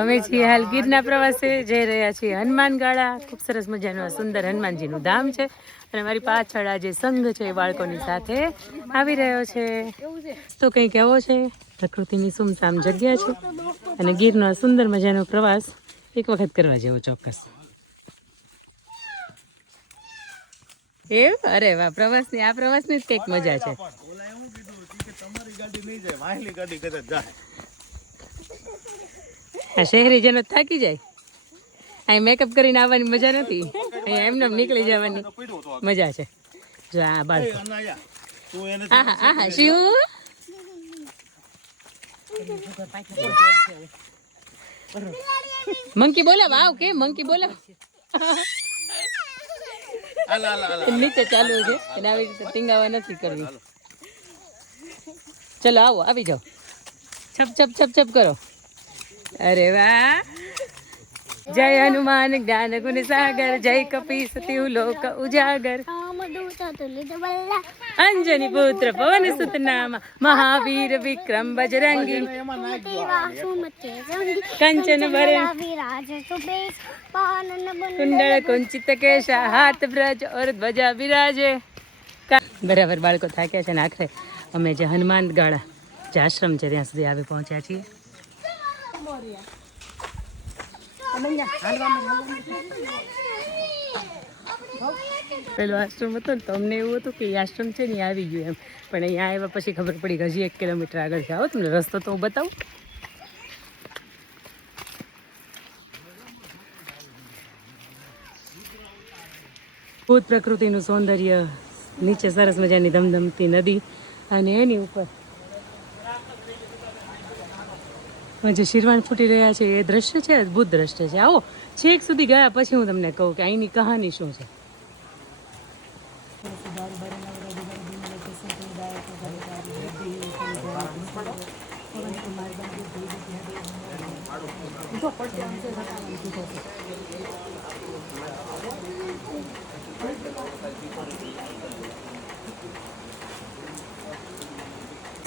અમે છીએ હાલ ગીરના પ્રવાસે જઈ રહ્યા છીએ હનુમાનગાળા. ખૂબ સરસ મજાનું આ સુંદર હનુમાનજીનું ધામ છે અને મારી પાછળ આ જે સંઘ છે એ બાળકોની સાથે આવી રહ્યો છે. તો કંઈક એવો છે, પ્રકૃતિની સુમસામ જગ્યા છે અને ગીરનો આ સુંદર મજાનો પ્રવાસ એક વખત કરવા જેવો ચોક્કસ. એવું? અરે વાહ, પ્રવાસની આ પ્રવાસની જ કંઈક મજા છે. આ શહેરીજનો થાકી જાય, અહીં મેકઅપ કરીને આવવાની મજા નથી, અહીંયા એમને નીકળી જવાની મજા છે. જો આ બાળકો, આહા આહા શિવ, મંકી બોલાવ, આવ કે મંકી બોલાવ. નીચે ચાલુ છે અને આવી રીતે ટીંગાવા નથી કરવી. ચલો આવો, આવી જાઓ, છપ છપ છપ છપ કરો. અરે વાહ, જય હનુમાન જ્ઞાન ગુણ સાગર, જય કપીસ તિહુ લોક ઉજાગર, અંજની પુત્ર પવન સુત નામ, મહાવીર વિક્રમ બજરંગી, કંચન વરણ કુંડળ કુંચિત કેશા, હાથ બ્રજ ઓર ધ્વજા બિરાજે. બરાબર, બાળકો થાક્યા છે ને આખરે અમે જે હનુમાનગાળા જે આશ્રમ છે ત્યાં સુધી આવી પહોંચ્યા છીએ. પેલો આશ્રમ હતો ને તો અમને એવું હતું કે આશ્રમ છે ને આવી ગયું એમ, પણ અહીંયા આવ્યા પછી ખબર પડી કે હજી 1 કિલોમીટર આગળ છે. આવો તમને રસ્તો તો હું બતાવું. ભૂત પ્રકૃતિનું સૌંદર્ય, નીચે સરસ મજાની ધમધમતી નદી અને એની ઉપર જે શિરવાણ ફૂટી રહ્યા છે એ દ્રશ્ય છે, અદ્ભુત દ્રશ્ય છે. આવો છેક સુધી ગયા પછી હું તમને કહું કે અહીંની કહાની શું છે.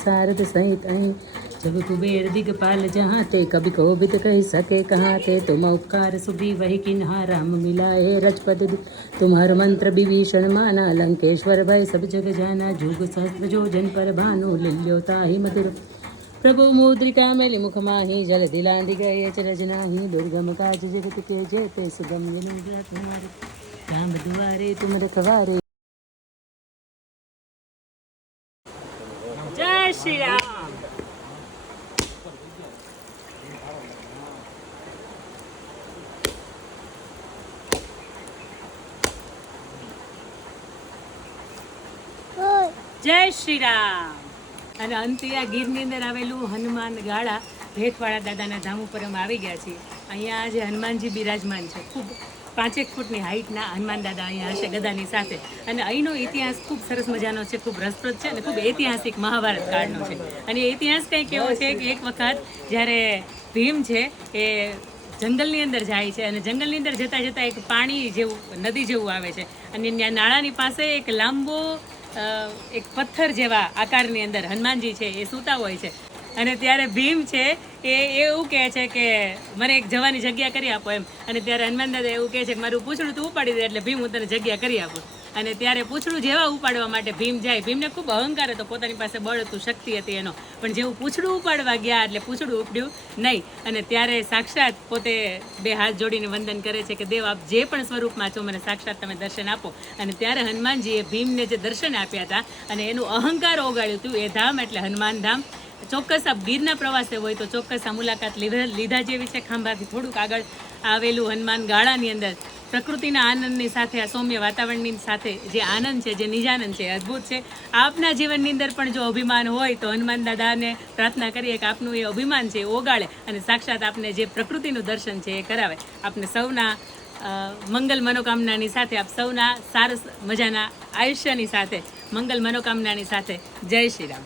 शारद सहित અહીં जब कुबेर दिगपाल जहाँ ते कभी कोबित कह सके कहाँ ते तुम उपकार सुभी वही किन्हा राम मिलाए रजपद तुम्हार मंत्र विभीषण माना लंकेश्वर भय सब जग जाना जुग सहस्त्र जो जन पर भानु लिल्योता ही मधुर प्रभु मुद्रिका मेलि मुख माही जल दिलांदी गए चरज नाही दुर्गम काज जगत के जेते सुगम विनुद्रा तुम्हारे राम दुआरे तुम रखवारे. जय श्री राम. જય શ્રી રામ. અને અંતે આ ગીરની અંદર આવેલું હનુમાનગાળા ભેખવાળા દાદાના ધામ ઉપર અમે આવી ગયા છીએ. અહીંયા જે હનુમાનજી બિરાજમાન છે, ખૂબ 5 ફૂટની હાઈટના હનુમાન દાદા અહીંયા હશે ગદાની સાથે. અને અહીંનો ઇતિહાસ ખૂબ સરસ મજાનો છે, ખૂબ રસપ્રદ છે અને ખૂબ ઐતિહાસિક મહાભારત કાળનો છે. અને ઇતિહાસ કંઈક એવો છે કે એક વખત જ્યારે ભીમ છે એ જંગલની અંદર જાય છે અને જંગલની અંદર જતાં જતાં એક પાણી જેવું, નદી જેવું આવે છે અને ત્યાં નાળાની પાસે એક લાંબો એક પથ્થર જેવા આકારની અંદર હનુમાનજી છે એ સૂતા હોય છે. અને ત્યારે ભીમ છે એ એવું કહે છે કે મને એક જવાની જગ્યા કરી આપો એમ. અને ત્યારે હનુમાન દાદા એવું કહે છે કે મારું પૂંછડું તું ઉપાડી દે એટલે ભીમ હું તને જગ્યા કરી આપું. અને ત્યારે પૂંછડું જેવા ઉપાડવા માટે ભીમ જાય, ભીમને ખૂબ અહંકાર હતો, પોતાની પાસે બળ હતું, શક્તિ હતી એનો, પણ જેવું પૂંછડું ઉપાડવા ગયા એટલે પૂંછડું ઉપડ્યું નહીં. અને ત્યારે સાક્ષાત પોતે 2 હાથ જોડીને વંદન કરે છે કે દેવ આપ જે પણ સ્વરૂપમાં છો મને સાક્ષાત તમે દર્શન આપો. અને ત્યારે હનુમાનજીએ ભીમને જે દર્શન આપ્યા હતા અને એનું અહંકાર ઓગાળ્યું હતું એ ધામ એટલે હનુમાન ધામ. ચોક્કસ આપ ગીરના પ્રવાસે હોય તો ચોક્કસ આ મુલાકાત લીધા જેવી છે. ખાંભાથી થોડુંક આગળ આવેલું હનુમાનગાળાની અંદર પ્રકૃતિના આનંદની સાથે, આ સૌમ્ય વાતાવરણની સાથે જે આનંદ છે, જે નિજાનંદ છે, અદ્ભુત છે. આપના જીવનની અંદર પણ જો અભિમાન હોય તો હનુમાન દાદાને પ્રાર્થના કરીએ કે આપનું એ અભિમાન છે એ ઓગાળે અને સાક્ષાત આપને જે પ્રકૃતિનું દર્શન છે એ કરાવે. આપને સૌના મંગલ મનોકામનાની સાથે, આપ સૌના સારસ મજાના આયુષ્યની સાથે, મંગલ મનોકામનાની સાથે. જય શ્રી રામ.